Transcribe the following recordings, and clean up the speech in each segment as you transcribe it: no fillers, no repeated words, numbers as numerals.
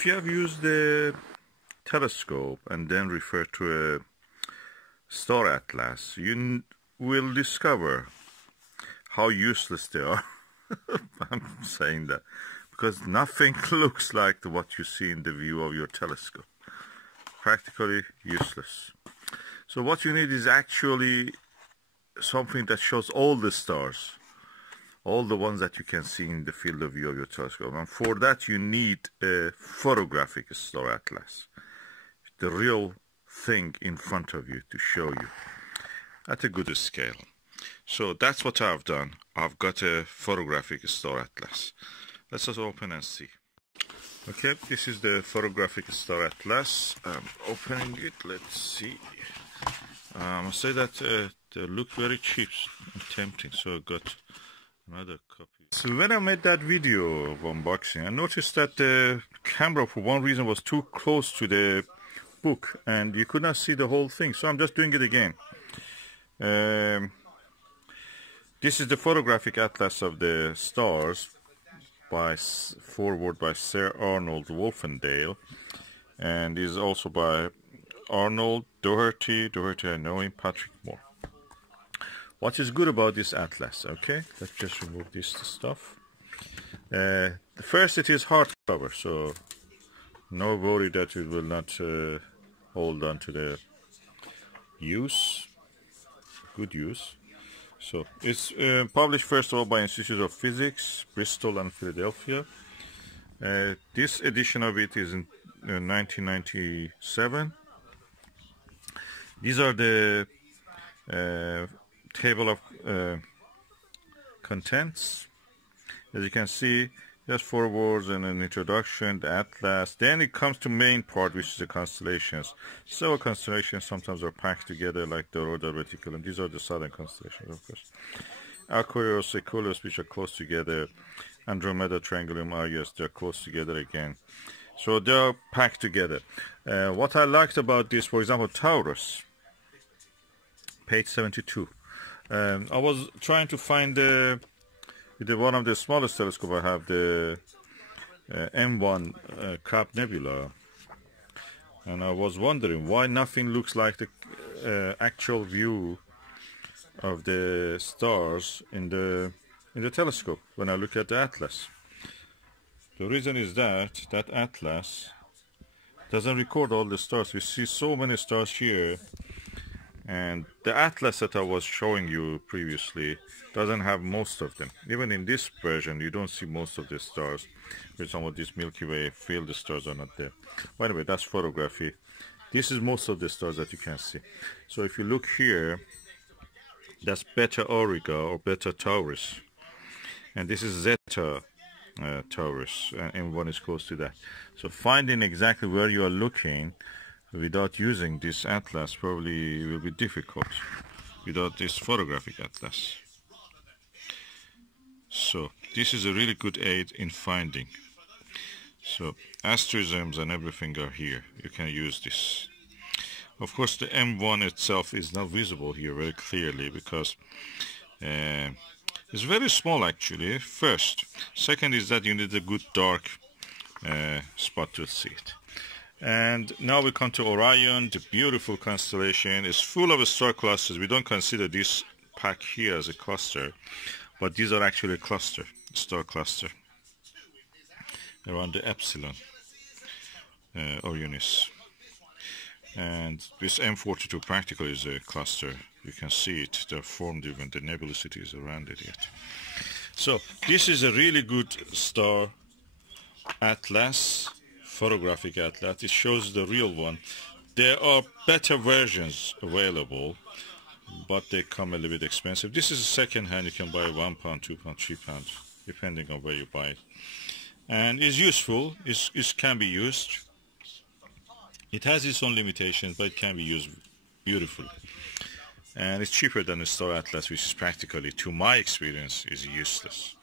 if you have used the telescope and then refer to a star atlas, you will discover how useless they are. I'm saying that because nothing looks like what you see in the view of your telescope. Practically useless. So what you need is actually something that shows all the stars, all the ones that you can see in the field of view of your telescope. And for that you need a photographic star atlas, the real thing in front of you to show you at a good scale. So that's what I've done. I've got a photographic star atlas. Let's just open and see. Okay, this is the photographic star atlas. I'm opening it. Let's see. I must say that they look very cheap and tempting, so I got another copy. So when I made that video of unboxing, I noticed that the camera for one reason was too close to the book and you could not see the whole thing, so I'm just doing it again. This is the photographic atlas of the stars forward by Sir Arnold Wolfendale, and is also by Arnold Doherty I know him, Patrick Moore. What is good about this atlas? Okay, let's just remove this stuff. First, it is hardcover, so no worry that it will not hold on to the use, good use. So it's published first of all by Institute of Physics, Bristol and Philadelphia. This edition of it is in 1997. These are the table of contents. As you can see, just 4 words and an introduction, the atlas. Then it comes to main part, which is the constellations. Several constellations sometimes are packed together, like the Rhodal Reticulum. These are the southern constellations, of course. Aquarius, Equus, which are close together. Andromeda, Triangulum, Arius, they're close together again. So they're packed together. What I liked about this, for example, Taurus, page 72. I was trying to find with one of the smallest telescope I have, the M1 Crab Nebula, and I was wondering why nothing looks like the actual view of the stars in the telescope when I look at the atlas. The reason is that atlas doesn't record all the stars. We see so many stars here, and the atlas that I was showing you previously doesn't have most of them. Even in this version, you don't see most of the stars. For example, this Milky Way field, the stars are not there. By the way, that's photography. This is most of the stars that you can see. So if you look here, that's Beta Auriga or Beta Taurus. And this is Zeta Taurus, and M1 is close to that. So finding exactly where you are looking without using this atlas probably will be difficult without this photographic atlas. So this is a really good aid in finding. So asterisms and everything are here. You can use this. Of course, the M1 itself is not visible here very clearly because it's very small actually, first. Second is that you need a good dark spot to see it. And now we come to Orion, the beautiful constellation. It's full of star clusters. We don't consider this pack here as a cluster, but these are actually a cluster, star cluster, around the Epsilon Orionis. And this M42 practically is a cluster. You can see it, they're formed even the nebulosities around it yet. So this is a really good star atlas, photographic atlas. It shows the real one. There are better versions available, but they come a little bit expensive. This is a second hand. You can buy £1, £2, £3, depending on where you buy it. And it's useful. It can be used. It has its own limitations, but it can be used beautifully. And it's cheaper than the Star Atlas, which is practically, to my experience, is useless.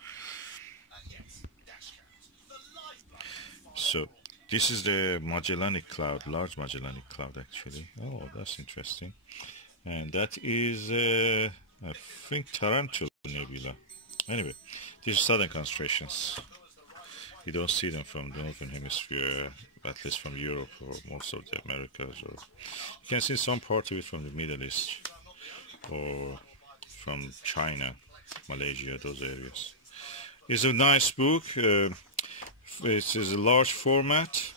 So this is the Magellanic Cloud, large Magellanic Cloud actually. Oh, that's interesting. And that is, I think, Tarantula Nebula. Anyway, these are southern constellations. You don't see them from the Northern Hemisphere, at least from Europe or most of the Americas. Or you can see some part of it from the Middle East or from China, Malaysia, those areas. It's a nice book. It is a large format.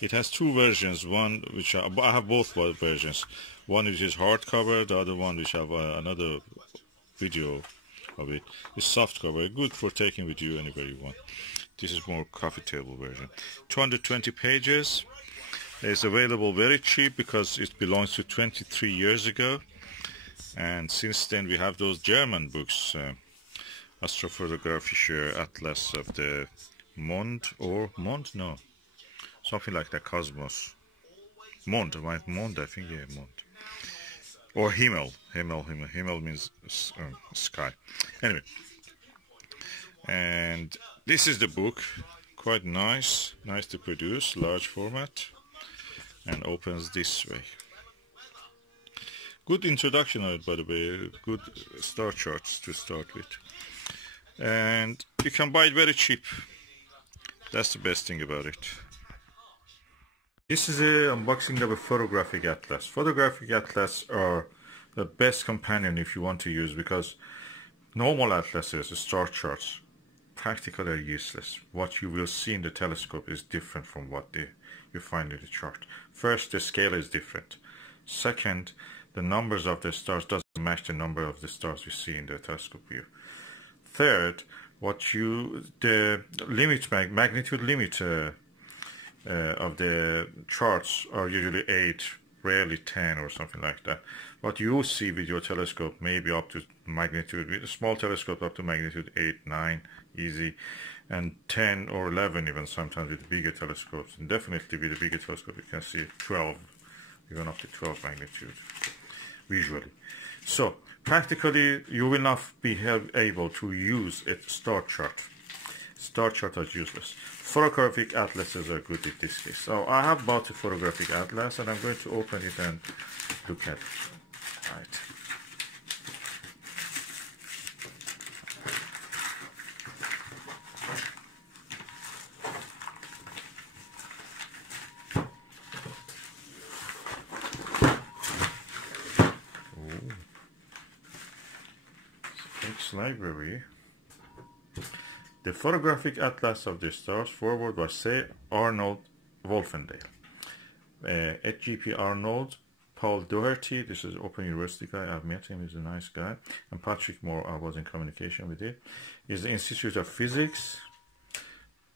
It has two versions. One which I have both versions. One which is hardcover, the other one which have another video of it. It's softcover, good for taking with you anywhere you want. This is more coffee table version. 220 pages. It's available very cheap because it belongs to 23 years ago. And since then we have those German books, Astrophotographische Atlas of the Mond, or Mond? No, something like that, Cosmos. Mond, right? Mond, I think, yeah, Mond. Or Himmel. Himmel means sky. Anyway. And this is the book. Quite nice. Nice to produce. Large format. And opens this way. Good introduction of it, by the way. Good star charts to start with. And you can buy it very cheap. That's the best thing about it. This is an unboxing of a photographic atlas. Photographic atlas are the best companion if you want to use, because normal atlases, star charts, practically are useless. What you will see in the telescope is different from what you find in the chart. First, the scale is different. Second, the numbers of the stars doesn't match the number of the stars you see in the telescope view. Third, the magnitude limit of the charts are usually 8, rarely 10 or something like that. What you see with your telescope may be up to magnitude, with a small telescope up to magnitude 8, 9, easy, and 10 or 11 even sometimes with bigger telescopes. And definitely with a bigger telescope you can see 12, even up to 12 magnitude visually. So practically you will not be able to use a star chart. Star charts are useless. Photographic atlases are good in this case. So I have bought a photographic atlas and I'm going to open it and look at it. Right. Library. The Photographic Atlas of the Stars, forward by Say Arnold Wolfendale. H.G.P. Arnold, Paul Doherty, this is Open University guy, I've met him, he's a nice guy, and Patrick Moore, I was in communication with him. Is the Institute of Physics.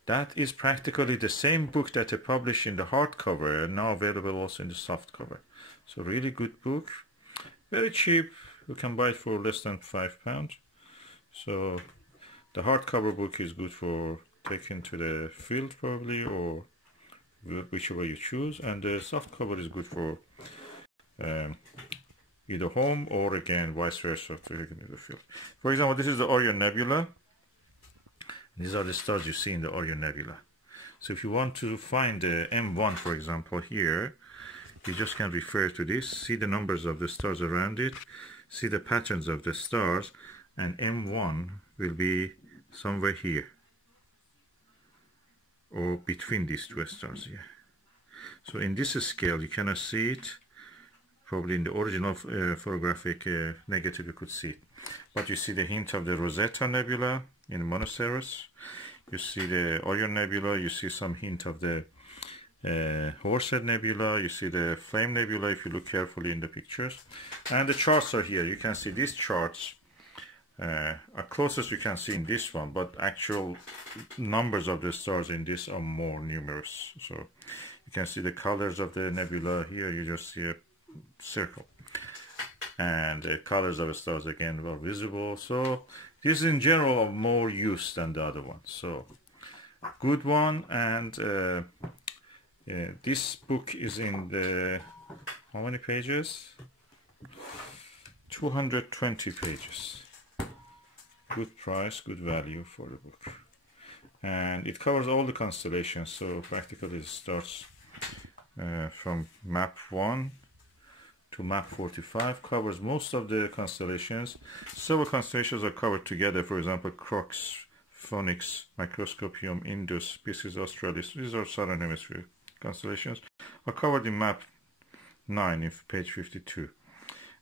That is practically the same book that they published in the hardcover, and now available also in the softcover. So really good book, very cheap, you can buy it for less than £5. So the hardcover book is good for taking to the field probably, or whichever you choose, and the softcover is good for either home or again vice versa to taking to the field. For example, this is the Orion Nebula. These are the stars you see in the Orion Nebula. So if you want to find the M1, for example, here, you just can refer to this, see the numbers of the stars around it, see the patterns of the stars, and M1 will be somewhere here or between these two stars here. So in this scale you cannot see it. Probably in the original photographic negative you could see it. But you see the hint of the Rosetta Nebula in Monoceros. You see the Orion Nebula, you see some hint of the Horsehead Nebula, you see the Flame Nebula if you look carefully in the pictures. And the charts are here. You can see these charts are closest you can see in this one, but actual numbers of the stars in this are more numerous. So you can see the colors of the nebula here, you just see a circle. And the colors of the stars again are visible. So this in general are more use than the other ones. So good one. And this book is in the, how many pages? 220 pages. Good price, good value for the book. And it covers all the constellations, so practically it starts from map 1 to map 45, covers most of the constellations. Several constellations are covered together, for example Crux, Phoenix, Microscopium, Indus, Piscis Australis, these are southern hemisphere constellations, are covered in map 9 in page 52.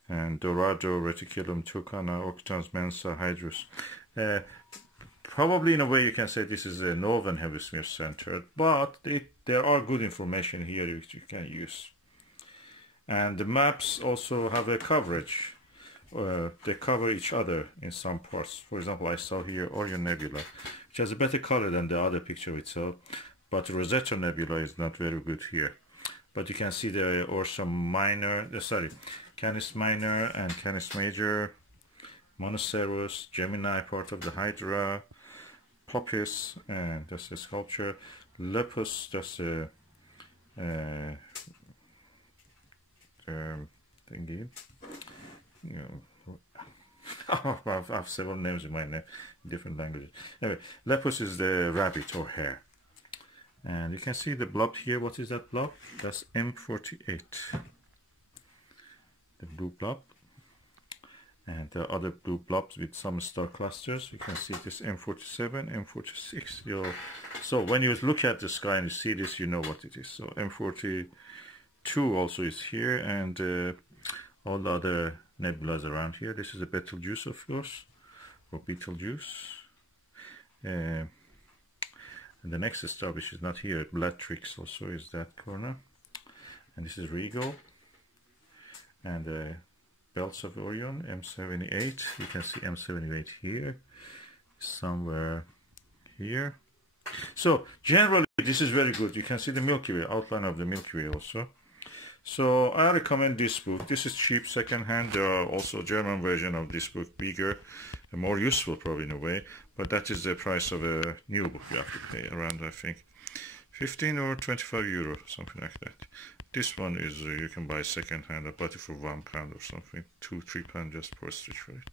And Dorado, Reticulum, Tucana, Octans, Mensa, Hydrus. Probably in a way you can say this is a northern hemisphere center, but there are good information here which you can use. And the maps also have a coverage. They cover each other in some parts. For example, I saw here Orion Nebula, which has a better color than the other picture itself, but Rosetta Nebula is not very good here. But you can see there are some minor, Canis Minor and Canis Major, Monoceros, Gemini, part of the Hydra, Popis, and that's a sculpture, Lepus, that's a thingy. You know, I have several names in my name, different languages. Anyway, Lepus is the rabbit or hare. And you can see the blob here. What is that blob? That's M48. The blue blob. And the other blue blobs with some star clusters. You can see this M47, M46. So when you look at the sky and you see this, you know what it is. So M42 also is here, and all the other nebulas around here. This is a Betelgeuse, of course, or Betelgeuse. And the next star, which is not here, Bellatrix, also is that corner. And this is Regal. And the belts of Orion, M78. You can see M78 here, somewhere here. So generally, this is very good. You can see the Milky Way, outline of the Milky Way also. So I recommend this book. This is cheap, second-hand. There are also German version of this book, bigger and more useful probably in a way, but that is the price of a new book. You have to pay around, I think, 15 or 25 euro, something like that. This one is you can buy second-hand. I bought it for £1 or something, £2-3 just postage for it.